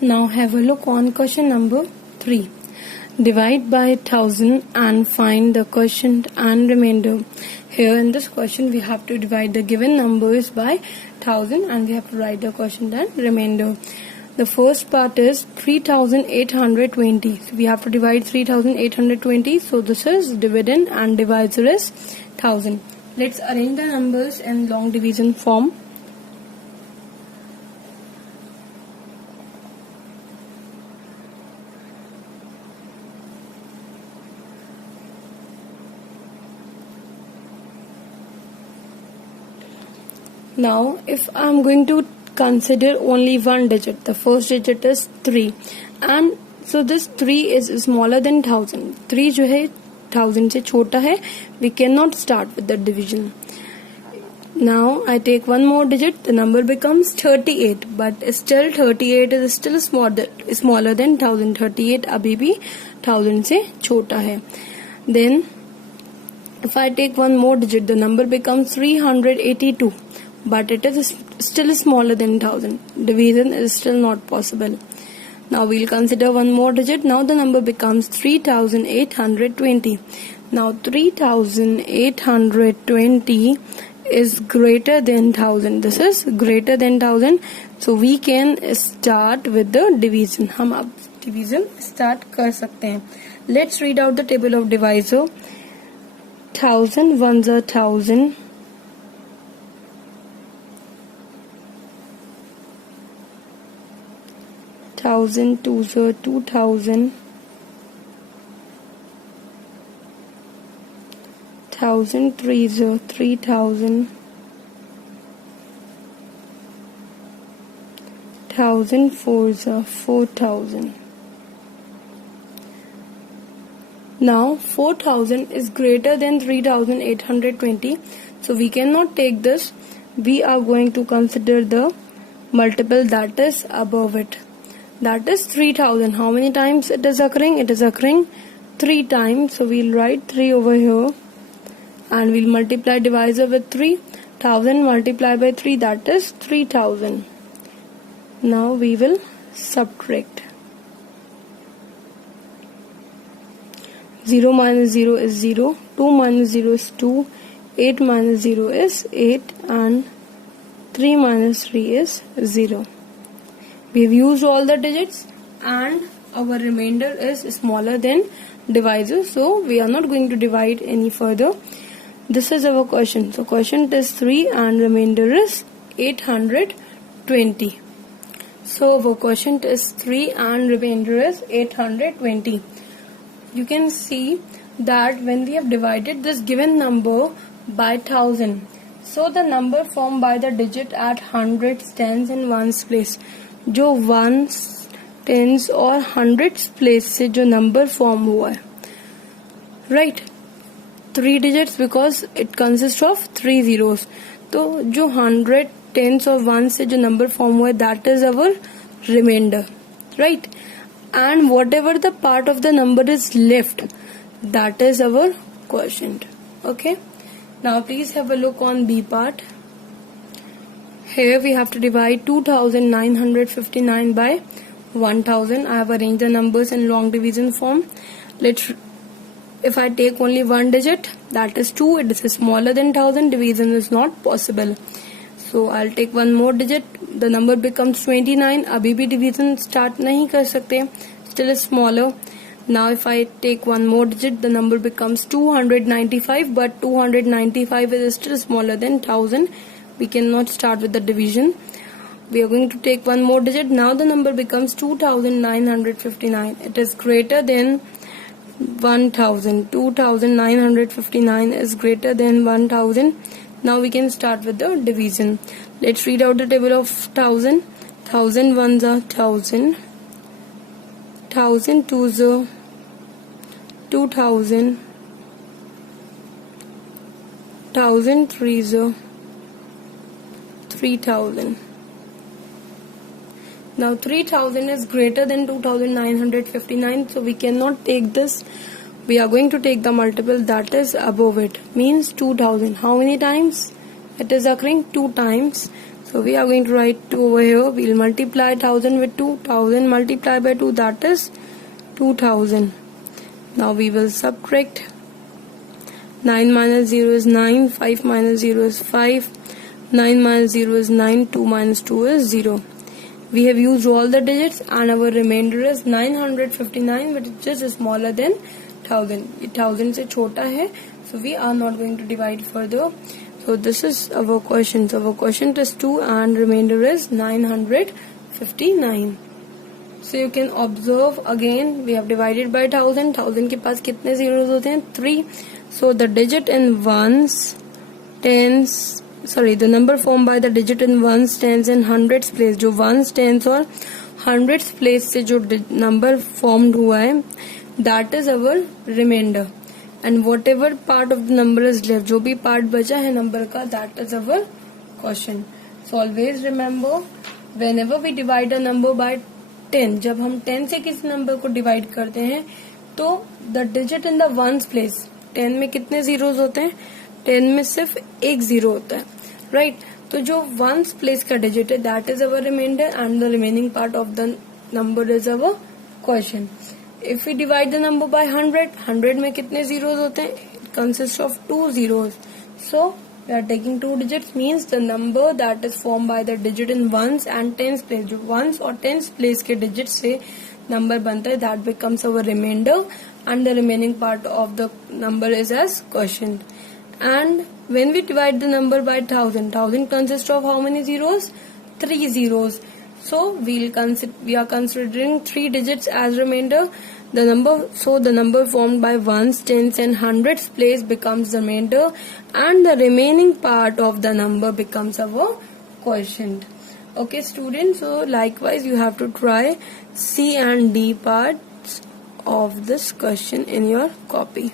Now have a look on question number 3. Divide by 1000 and find the quotient and remainder. Here in this question we have to divide the given numbers by 1000 and we have to write the quotient and remainder. The first part is 3820. So we have to divide 3820. So this is dividend and divisor is 1000. Let's arrange the numbers in long division form. Now if I am going to consider only one digit, the first digit is 3, and so this 3 is smaller than 1000. 3 जो है 1000 से छोटा है, we cannot start with the division. Now I take one more digit, the number becomes 38, but still 38 is still smaller than 1000. 38 अभी भी 1000 से छोटा है. Then if I take one more digit, the number becomes 382. But it is still smaller than 1000. Division is still not possible. Now we'll consider one more digit. Now the number becomes 3820. Now 3820 is greater than 1000. This is greater than 1000. So we can start with the division. हम अब division start कर सकते हैं. Let's read out the table of divisor. 1000 ones are 1000. 1000 twos are 2000, 1000 threes are 3000, 1000 fours are 4000. Now 4000 is greater than 3820, so we cannot take this. We are going to consider the multiple that is above it. That is 3000. How many times it is occurring? It is occurring 3 times. So we'll write 3 over here and we'll multiply divisor with 3. 1000 multiplied by 3, that is 3000. Now we will subtract. 0 minus 0 is 0. 2 minus 0 is 2. 8 minus 0 is 8 and 3 minus 3 is 0. We have used all the digits and our remainder is smaller than divisor, so we are not going to divide any further. This is our quotient. So quotient is 3 and remainder is 820. So our quotient is 3 and remainder is 820. You can see that when we have divided this given number by 1000, so the number formed by the digit at hundreds, tens and ones place, जो ones tens और hundreds place से जो number form हुआ है, right, 3 digits because it consist of 3 zeros. तो जो 100 tense और once से जो नंबर फॉर्म हुआ है, that is our remainder, right, and whatever the part of the number is left, that is our quotient. Okay, now please have a look on B part. Here we have to divide 2959 by 1000. I have arranged the numbers in long division form. If I take only one digit, that is 2, it is smaller than 1000. Division is not possible. So I'll take one more digit. The number becomes 29. अभी भी division start नहीं कर सकते. Still smaller. Now if I take one more digit, the number becomes 295. But 295 is still smaller than 1000. We cannot start with the division. We are going to take one more digit. Now the number becomes 2959. It is greater than 1000. 2959 is greater than 1000. Now we can start with the division. Let's read out the table of 1000. 1000 ones are 1000. 1000 twos are 2000. 1000 threes are 3000. Now 3000 is greater than 2959, so we cannot take this. We are going to take the multiple that is above it, means 2000. How many times it is occurring? 2 times. So we are going to write 2 over here. We'll multiply 1000 with 2. 1000 multiplied by 2, that is 2000. Now we will subtract. 9 minus 0 is 9. 5 minus 0 is 5. 9 minus 0 is 9. 2 minus 2 is 0. We have used all the digits and our remainder is 959, which is smaller than 1000. 1000 से छोटा है, so we are not going to divide further. So this is our question. So our question is 2 and remainder is 959. So you can observe again, we have divided by 1000. 1000 के पास कितने zeros होते हैं? 3. So the digit in ones, tens, the number formed by the digit in ones, tens and hundreds place, जो ones, tens और hundreds place से जो number formed हुआ है, that is our remainder. And whatever part of the number is left, जो भी part बचा है number का, that is our quotient. So always remember, whenever we divide a number by 10, जब हम 10 से किसी number को divide करते हैं, तो the digit in the ones place, 10 में कितने zeros होते हैं? 10 में सिर्फ एक जीरो होता है, राइट? तो जो वंस प्लेस का डिजिट है, that is our remainder and the remaining part of the number is our question. If we divide the number by 100, 100 में कितने जीरोस होते हैं? It consist of 2 zeros. So we are taking 2 digits, means the number that is form by the digit in ones and tens place, जो ones और tens place के digit से number बनता है, that becomes our remainder and the remaining part of the number is as quotient. And when we divide the number by 1000, 1000 consists of how many zeros? 3 zeros. So we are considering 3 digits as remainder. The number formed by ones, tens and hundreds place becomes the remainder and the remaining part of the number becomes our quotient. Okay students, so likewise you have to try C and D parts of this question in your copy.